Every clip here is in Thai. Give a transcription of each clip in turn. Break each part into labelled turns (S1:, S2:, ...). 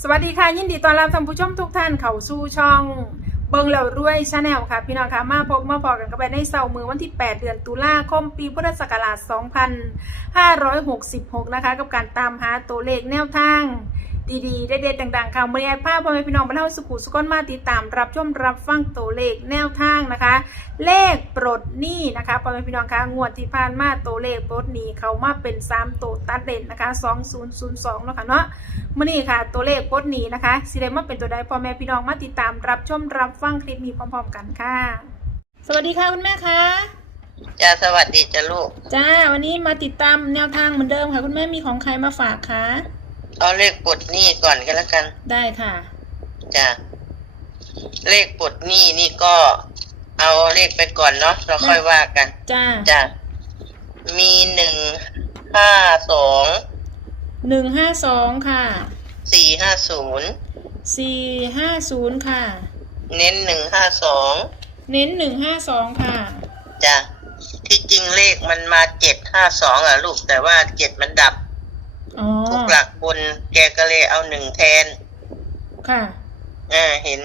S1: สวัสดีค่ะ ยินดีต้อนรับท่านผู้ชมทุกท่านเข้าสู่ช่องเบิงแล้วรวยชาแนลค่ะ พี่น้องค่ะมาพบมาพอกันกันไปในเสาร์มือวันที่ 8 เดือนตุลาคมปีพุทธศักราช 2566 นะคะ กับการตามหาตัวเลขแนวทาง ดีๆเด็ดๆดังๆค่ะบริยายภาพพ่อแม่พี่น้องบรรเทาสุขุสุขนมาติดตามรับชมรับฟังตัวเลขแนวทางนะคะ เลขปลดหนี้นะคะพ่อแม่พี่น้องคะงวดที่ผ่านมาตัวเลขปลดหนี้เขามาเป็น3ตัวตัดเด่นนะคะ2002เนาะค่ะเนาะมื่อนี้ค่ะ ตัวเลขปลดหนีนะคะสิได้มาเป็นตัวใดพ่อแม่พี่น้องมาติดตามรับชมรับฟังคลิปนี้พร้อม ๆ กันค่ะ สวัสดีค่ะคุณแม่คะ
S2: จ้าสวัสดีจ้าลูก
S1: จ้าวันนี้มาติดตามแนวทางเหมือนเดิมค่ะ คุณแม่มีของใครมาฝากคะ
S2: เอาเลขปลดหนี้ก่อนกันแล้วกัน
S1: ได้ค่ะ
S2: จ้าเลขปลดหนี้นี่ก็ เอาเลขไปก่อนเนาะเราค่อยว่ากัน
S1: จ้า
S2: จ้ามีหนึ่งห้าสอง
S1: หนึ่งห้าสองค่ะ
S2: สี่ห้าศูนย์
S1: สี่ห้าศูนย์ค่ะ
S2: เน้นหนึ่งห้าสอง
S1: เน้นหนึ่งห้าสองค่ะ
S2: จ้าที่จริงเลขมันมาเจ็ดห้าสองอะลูกแต่ว่าเจ็ดมันดับ
S1: อ๋อ
S2: ทุกหลักบนแกก็เลยเอาหนึ่งแทน
S1: ค่ะ
S2: เออเห็น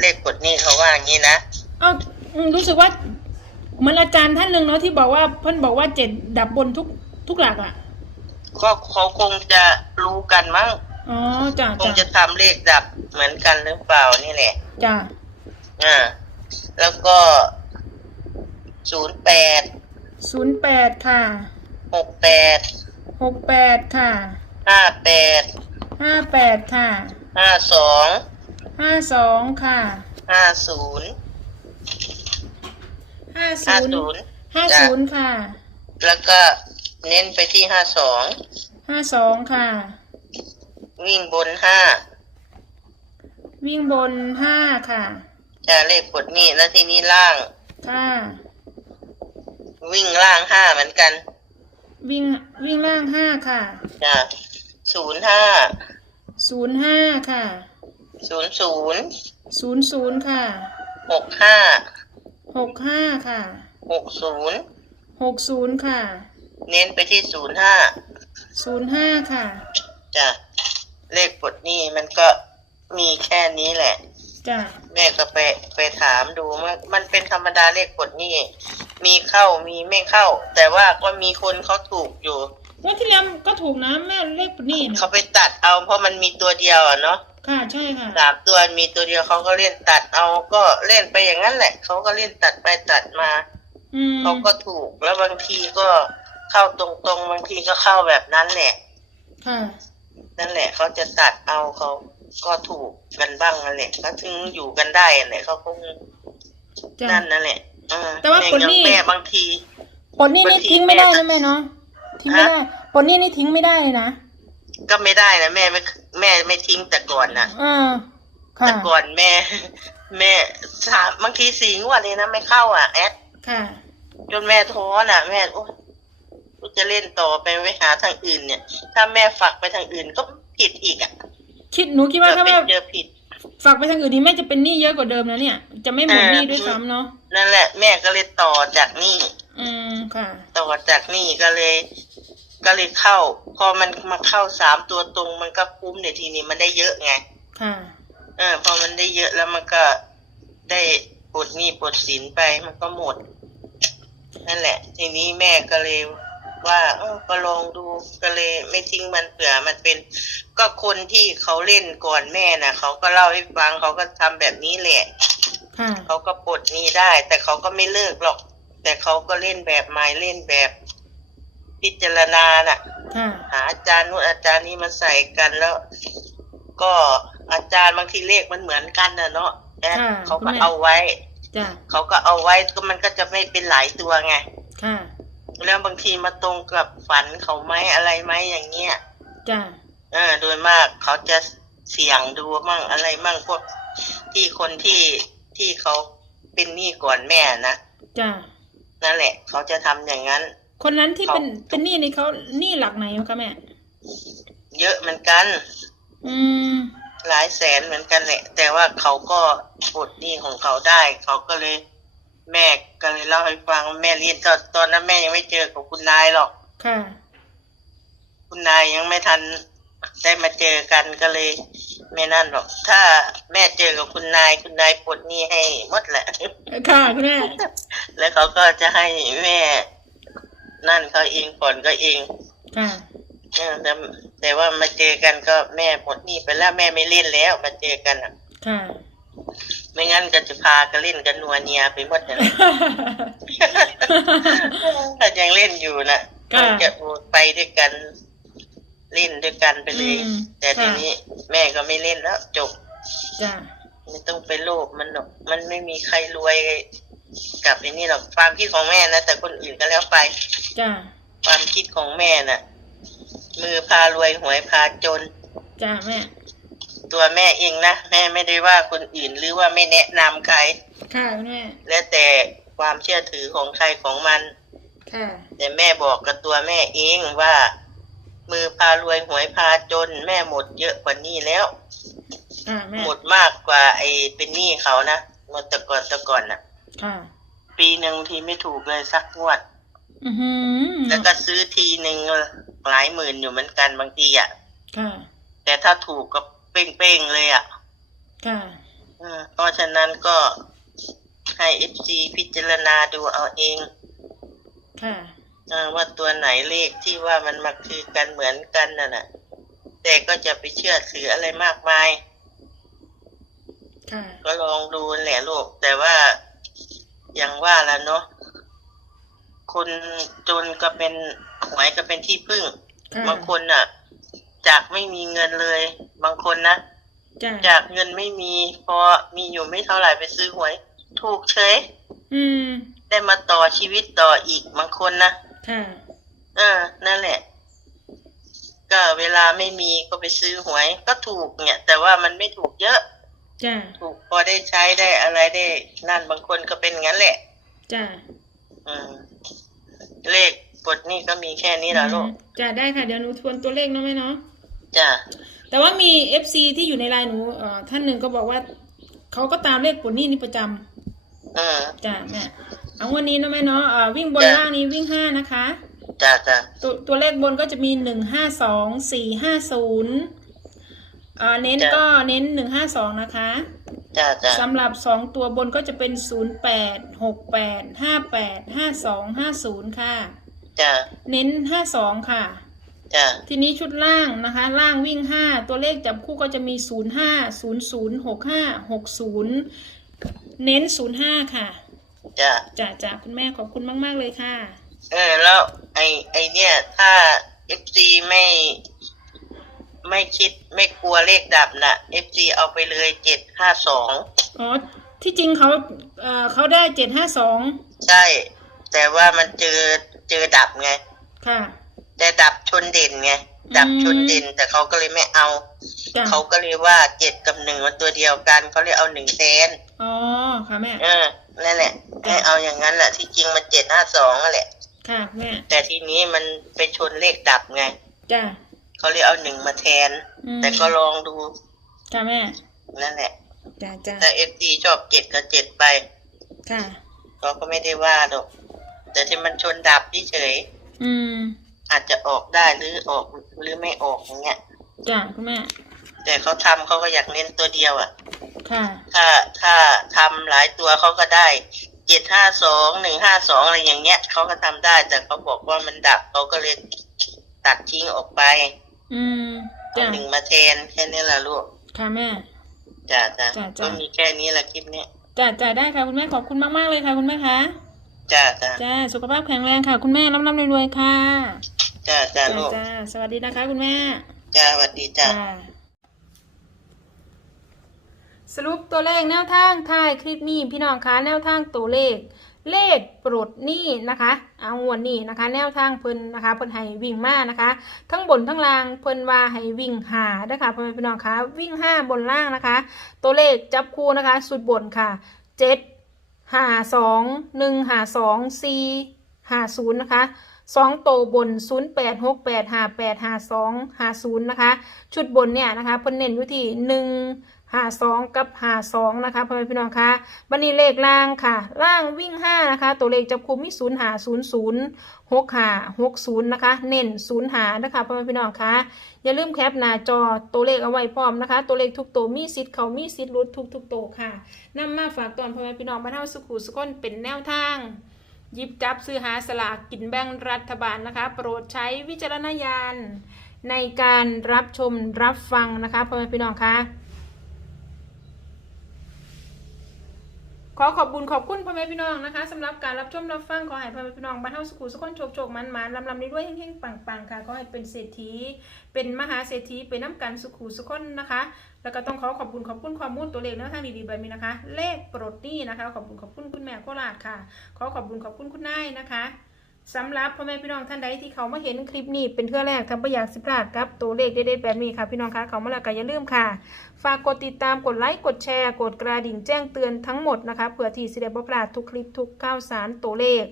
S2: เลขปลดหนี้เขาว่าอย่างนี้นะ
S1: เอ้าอืมรู้สึกว่าเหมือนอาจารย์ท่านหนึ่งเนาะที่บอกว่าเพิ่นบอกว่าเจ็ดดับบนทุกทุกหลักอะ
S2: ก็เขาคงจะรู้กันมั้ง
S1: อ๋อจ้า
S2: คง
S1: จ้า
S2: จะทำเลขดับเหมือนกันหรือเปล่านี่แหละ
S1: จ้า
S2: อ่า แล้วก็ศูนย์แปด
S1: ศูนย์แปดค่ะ
S2: หกแปด
S1: หกแปดค่ะ
S2: ห้าแปด
S1: ห้าแปดค่ะ
S2: ห้าสอง
S1: ห้าสองค่ะ
S2: ห้าศูนย์
S1: ห้า
S2: ห้า
S1: ศูนย์
S2: ศูนย์
S1: ห้าศูนย์ค่ะ
S2: แล้วก็เน้นไปที่ห้าสอง
S1: ห้าสองค่ะ
S2: วิ่งบนห้า
S1: วิ่งบนห้าค่ะ
S2: จะเลขกดนี่แล้วทีนี้ล่าง
S1: ค่ะ
S2: วิ่งล่างห้าเหมือนกัน
S1: วิ่งวิ่งล่างห้าค่ะ
S2: จ้ะศูนย์ห้า
S1: ศูนย์ห้าค่ะ
S2: ศูนย์ศูนย์
S1: ศูนย์ศูนย์ค่ะ
S2: หกห้า
S1: หกห้าค่ะ
S2: หกศูนย์
S1: หกศูนย์ค่ะ
S2: เน้นไปที่ศูนย์ห้า
S1: ศูนย์ห้าค่ะ
S2: จ้ะเลขปลดหนี้มันก็มีแค่นี้แหละ
S1: จ้ะ
S2: แม่ก็ไปไปถามดูมันมันเป็นธรรมดาเลขปลดหนี้มีเข้ามีไม่เข้า แต่ว่าก็มีคนเขาถูกอยู่
S1: งว่าที่แล้วก็ถูกนะแม่เลขปนี่นะ
S2: เขาไปตัดเอาเพราะมันมีตัวเดียวอะเนาะ
S1: ค่ะใช่ค่ะ
S2: สามตัวมีตัวเดียวเขาก็เล่นตัดเอาก็เล่นไปอย่างนั้นแหละเขาก็เล่นตัดไปตัดมา
S1: อืม
S2: เขาก็ถูกแล้วบางทีก็เข้าตรงๆ บางทีก็เข้าแบบนั้นแหละ
S1: ค่ะ
S2: นั่นแหละเขาจะตัดเอาเขา ก็ถูกกันบ้างนั่นแหละเขาถึงอยู่กันได้นั่นแหละเขาคง
S1: จ้ะ
S2: นั่นนั่นแหละเออ
S1: แต่ว่า
S2: ม่
S1: คนนี้
S2: อย่างแม่บางที
S1: ปลดหนี่นี่
S2: บางที
S1: ทิ้งไม่ได้
S2: แม่
S1: นะแม่เนาะทิ้งไม่ได้ปลดหนี่นี่ทิ้งไม่ได้เลยนะ
S2: ก็ไม่ได้นะแม่ไม่แม่ไม่ทิ้งแต่ก่อนนะ
S1: อ่าค่ะ
S2: แต่ก่อนแม่ แม่สามบางทีสี่งวดเลยนะไม่เข้าอะแอด
S1: ค่ะ
S2: จนแม่ท้อน่ะ แม่โอ้กูจะเล่นต่อไปไปหาทางอื่นเนี่ย ถ้าแม่ฝักไปทางอื่นก็ผิดอีกอะ
S1: คิดหนูคิดว่าถ้า
S2: เจ
S1: แม่
S2: อเจอผิด
S1: ฝากไปทางอื่นนี่แม่จะเป็นหนี้เยอะกว่าเดิมนะเนี่ย จะไม่หมดหนี้ด้วยซ้ำเนาะ
S2: นั่นแหละแม่ก็เลยต่อจากนี่
S1: อืมค่ะ
S2: ต่อจากนี่ก็เลย ก็เลยเข้า พอมันมาเข้าสามตัวตรง มันก็คุ้มในทีนี้มันได้เยอะไง
S1: ค่ะ
S2: เออพอมันได้เยอะแล้วมันก็ได้ปลดหนี้ปลดสินไปมันก็หมด นั่นแหละ ทีนี้แม่ก็เลย ว่าเออก็ลองดูก็เลยไม่ทิ้งมันเผื่อมันเป็น ก็คนที่เขาเล่นก่อนแม่น่ะเขาก็เล่าให้ฟังเขาก็ทำแบบนี้แหละ
S1: ค่ะ
S2: เขาก็ปลดหนี้ได้ แต่เขาก็ไม่เลิกหรอก แต่เขาก็เล่นแบบไม้เล่นแบบ พิจารณาน่ะ
S1: ค่ะ
S2: หาอาจารย์นู้นอาจารย์นี้มาใส่กันแล้ว ก็อาจารย์บางทีเลขมันเหมือนกันนะเนาะแอด
S1: ค่ะ
S2: เขา
S1: คุ
S2: ก็
S1: ณแม่
S2: เอาไว้
S1: จ้ะ
S2: เขาก็เอาไว้ก็มันก็จะไม่เป็นหลายตัวไง
S1: ค่ะ
S2: แล้วบางทีมาตรงกับฝันเขาไหมอะไรไหมอย่างเงี้ย
S1: จ้ะ
S2: เออ โดยมากเขาจะเสี่ยงดูมั่งอะไรมั่งพวกที่คนที่ที่เขาเป็นหนี้ก่อนแม่นะ
S1: จ้ะ
S2: นั่นแหละ เขาจะทำอย่างนั้น
S1: คนนั้นที่เป็น
S2: เขา
S1: เป็นหนี้นี่เขาหนี้หลักไหนคะแม่
S2: เยอะเหมือนกัน
S1: อืม
S2: หลายแสนเหมือนกันแหละ แต่ว่าเขาก็ปลดหนี้ของเขาได้ เขาก็เลย แม่ก็เลยเล่าให้ฟังแม่เรียนตอนตอนนั้นแม่ยังไม่เจอกับคุณนายหรอก
S1: ค่ะ
S2: คุณนายยังไม่ทันได้มาเจอกันก็เลยไม่นั่นหรอก ถ้าแม่เจอกับคุณนาย คุณนายปลดหนี้ให้หมดแหละ
S1: ค่ะคุณแม่
S2: แล้วเขาก็จะให้แม่ นั่นเขาเองผ่อนก็เอง
S1: ค่ะ
S2: เออแต่แต่ว่ามาเจอกันก็แม่หมดหนี้ไปแล้วแม่ไม่เล่นแล้ว มาเจอกันอะ
S1: ค่ะ
S2: ไม่งั้นก็จะพากันเล่นกันนัวเนียไปหมดเลยถ้ายังเล่นอยู่นะ
S1: ค่ะ
S2: คงจะไปด้วยกันเล่นด้วยกันไปเลย
S1: อืม
S2: แต่ที
S1: ค่ะ
S2: นี้แม่ก็ไม่เล่นแล้วจบ
S1: จ้ะ
S2: ไม่ต้องไปโลภมันหรอกมันไม่มีใครรวยกับไอ้นี่หรอกความคิดของแม่นะแต่คนอื่นก็แล้วไป
S1: จ้ะ
S2: ความคิดของแม่น่ะ มือพารวยหวยพาจน
S1: จ้ะแม่
S2: ตัวแม่เองนะแม่ไม่ได้ว่าคนอื่นหรือว่าไม่แนะนำใคร
S1: ค่ะคุณแม่
S2: แล้วแต่ความเชื่อถือของใครของมัน
S1: ค่ะ
S2: แต่แม่บอกกับตัวแม่เองว่า มือพารวยหวยพาจน แม่หมดเยอะกว่านี้แล้ว
S1: ค่ะแม่
S2: หมดมากกว่าไอ้เป็นหนี้เขานะหมดแต่ก่อนแต่ก่อนน่ะ
S1: ค่ะ
S2: ปีหนึ่งทีไม่ถูกเลยสักงวด
S1: อือหือ
S2: แล้วก็ซื้อทีหนึ่งหลายหมื่นอยู่เหมือนกันบางทีอะ
S1: ค่ะ
S2: แต่ถ้าถูกก็ เป้งๆเลยอะ
S1: ค่ะ
S2: อืมเพราะฉะนั้นก็ให้เอฟซีพิจารณาดูเอาเอง
S1: ค่ะ
S2: เออว่าตัวไหนเลขที่ว่ามันมาคือกันเหมือนกันน่ะนะแต่ก็จะไปเชื่อถืออะไรมากมาย
S1: ค่ะ
S2: ก็ลองดูแหละลูก แต่ว่าอย่างว่าแล้วเนาะคนจนก็เป็นหวยก็เป็นที่พึ่ง
S1: ค่ะ
S2: บางคนน่ะ จากไม่มีเงินเลย บางคนนะ
S1: จ้ะ
S2: จากเงินไม่มีพอมีอยู่ไม่เท่าไหร่ไปซื้อหวย ถูกเฉย
S1: อืม
S2: ได้มาต่อชีวิตต่ออีกบางคนนะ
S1: ค่ะ
S2: เออ นั่นแหละ ก็เวลาไม่มีก็ไปซื้อหวย ก็ถูกเนี่ย แต่ว่ามันไม่ถูกเยอะ
S1: จ้ะ
S2: ถูกพอได้ใช้ได้อะไรได้นั่นบางคนก็เป็นงั้นแหละ
S1: จ้ะ
S2: อืม เลขบทนี่ก็มีแค่นี้แหละลูก
S1: จ้ะได้ค่ะ เดี๋ยวหนูทวนตัวเลขเนาะแม่เนาะ
S2: จ้ะ
S1: แต่ว่ามี FC ที่อยู่ในไลน์หนูเอ่อท่านหนึ่งก็บอกว่าเขาก็ตามเลขปลดหนี้นี่ประจำ
S2: เออ
S1: จ้ะแม่เอาวันนี้เนาะแม่เนาะเอ่อวิ่งบน
S2: จ้ะ
S1: ล่างนี้วิ่งห้านะคะ
S2: จ้ะจ้ะ
S1: ตัวตัวเลขบนก็จะมีหนึ่งห้าสองสี่ห้าศูนย์เอ่อเน้นก็เน้นหนึ่งห้าสองนะคะ
S2: จ้ะจ้ะ
S1: สำหรับสองตัวบนก็จะเป็นศูนย์แปดหกแปดห้าแปดห้าสองห้าศูนย์ค่ะ
S2: จ้ะ
S1: เน้นห้าสองค่ะ
S2: จ้ะ
S1: ทีนี้ชุดล่างนะคะ ล่างวิ่งห้าตัวเลขจับคู่ก็จะมีศูนย์ห้าศูนย์ศูนย์หกห้าหกศูนย์เน้นศูนย์ห้าค่ะ
S2: จ้ะ
S1: จ่าจ่าคุณแม่ขอบคุณมาก ๆ เลยค่ะ
S2: เออ แล้วไอไอเนี่ย ถ้าเอฟซีไม่ ไม่คิดไม่กลัวเลขดับน่ะเอฟซีเอาไปเลยเจ็ดห้าสอง
S1: อ๋อ ที่จริงเขาเอ่อเขาได้เจ็ดห้าสอง
S2: ใช่ แต่ว่ามันเจอเจอดับไง
S1: ค่ะ
S2: แต่ดับชนเด่นไงดับ
S1: อืม
S2: ชนเด่น แต่เขาก็เลยไม่เอา
S1: จ้ะ
S2: เขาก็เลยว่าเจ็ดกับหนึ่งมันตัวเดียวกันเขาเลยเอาหนึ่งแทน
S1: อ๋อค่ะแม่
S2: เออนั่นแหละให้เอาอย่างนั้นแหละที่จริงมันเจ็ดห้าสองนั่นแหละ
S1: ค่ะแม่
S2: แต่ทีนี้มันไปชนเลขดับไง
S1: จ้า
S2: เขาเลยเอาหนึ่งมาแทน
S1: อืม
S2: แต่ก็ลองดู
S1: ค่ะแม่
S2: นั่นแหละ
S1: จ้าจ้า
S2: ถ้าเอฟซีชอบเจ็ดก็เจ็ดไป
S1: ค่ะ
S2: เขาก็ไม่ได้ว่าหรอกแต่ที่มันชนดับเฉย
S1: อืม
S2: ๆ อาจจะออกได้หรือออกหรือไม่ออกอย่างเงี้ย
S1: จ้าคุณแม่
S2: แต่เขาทำเขาก็อยากเน้นตัวเดียวอะ
S1: ค่ะ
S2: ถ้าถ้าทำหลายตัวเขาก็ได้เจ็ดห้าสองหนึ่งห้าสองอะไรอย่างเงี้ยเขาก็ทำได้แต่เขาบอกว่ามันดับเขาก็เลยตัดทิ้งออกไป
S1: อืม
S2: เอา
S1: จ้า
S2: หนึ่งมาแทนแค่นี้แหละลูก
S1: ค่ะแม่
S2: จ้าจ้า
S1: จ้ะจ้ะ
S2: ก็มีแค่นี้แหละคลิปเนี้ย
S1: จ้าจ้าได้ค่ะคุณแม่ขอบคุณมากๆเลยค่ะคุณแม่คะ
S2: จ้าจ้า
S1: จ้าสุขภาพแข็งแรงค่ะ คุณแม่ร่ำๆรวยๆค่ะ
S2: จ้าจ้า
S1: จ้า
S2: ลูก
S1: จ้าสวัสดีนะคะ คุณแม่
S2: จ้าสวัสดีจ้า
S1: สรุปตัวเลขแนวทางท้ายคลิปนี้พี่น้องคะแนวทางตัวเลข เลขปลดหนี้นะคะ เอางวันนี้นะคะ แนวทางเพิ่นนะคะเพิ่นให้วิ่งมานะคะ ทั้งบนทั้งล่างเพิ่นว่าให้วิ่งหานะคะพ่อแม่พี่น้องคะวิ่งห้าบนล่างนะคะ ตัวเลขจับคู่นะคะ สุดบนค่ะเจ็ดหาสองหนึ่งหาสองสี่หาศูนย์นะคะ สองโตบนศูนย์แปดหกแปดหาแปดหาสองหาศูนย์นะคะ ชุดบนเนี่ยนะคะเพิ่นเน้นอยู่ที่หนึ่งหาสองกับหาสองนะคะพ่อแม่พี่น้องคะบันนี้เลขล่างค่ะ ล่างวิ่งห้านะคะ ตัวเลขจับคุมมีศูนย์หาศูนย์ศูนย์หกหาหกศูนย์นะคะ เน้นศูนย์หานะคะพ่อแม่พี่น้องคะอย่าลืมแคปหน้าจอตัวเลขเอาไว้พร้อมนะคะ ตัวเลขทุกตัวมีสิทธิ์เขามีสิทธิ์รุดทุกทุกๆตัวค่ะนำมาฝากตอนพ่อแม่พี่น้องบ้านเฮาสุขุสุขนเป็นแนวทาง หยิบจับซื้อหาสลากกินแบ่งรัฐบาลนะคะ โปรดใช้วิจารณญาณในการรับชมรับฟังนะคะพ่อแม่พี่น้องคะ อขอบบุญขอบคุณพ่อแม่พี่น้องนะคะสำหรับการรับชมรับฟังขอให้พ่อแม่พี่น้องบ้านเฮาสุขุสุขคนโชคโชคมันมันลำลำนี้ด้วยเฮงๆปังๆค่ะขอให้เป็นเศรษฐี เป็นมหาเศรษฐีเป็นน้ำกันสุขุสุขคนนะคะ แล้วก็ต้องขอขอบคุณขอบคุณข้อมูลตัวเลขแนวทางดีๆแบบนี้นะคะ เลขปลดหนี้นะคะ ขอบคุณขอบคุณคุณแม่โคราชค่ะ ขอขอบคุณขอบคุณคุณนายนะคะ สำหรับพ่อแม่พี่น้องท่านใดที่เขามาเห็นคลิปนี้เป็นเพื่อแรกทำประหยัดสิบลาดครับตัวเลขเด็ดๆแบบนี้ค่ะพี่น้องคะเขามาแล้วก็อย่าลืมค่ะ ฝากกดติดตามกดไลค์กดแชร์ กดกระดิ่งแจ้งเตือนทั้งหมดนะคะเผื่อที่สิได้บ่พลาดทุกคลิปทุกข่าวสารตัวเลข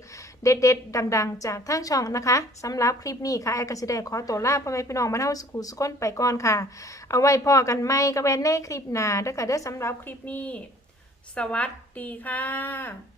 S1: เด็ดๆดังๆ จากทางช่องนะคะสำหรับคลิปนี้ค่ะไอ้กสิได้ขอตัวลาพ่อแม่พี่น้องมาเท่าสกูสก้นไปก่อนค่ะ เอาไว้พอกันไหมก็เป็นในคลิปหนาเด้อค่ะเด้อสำหรับคลิปนี้ สวัสดีค่ะ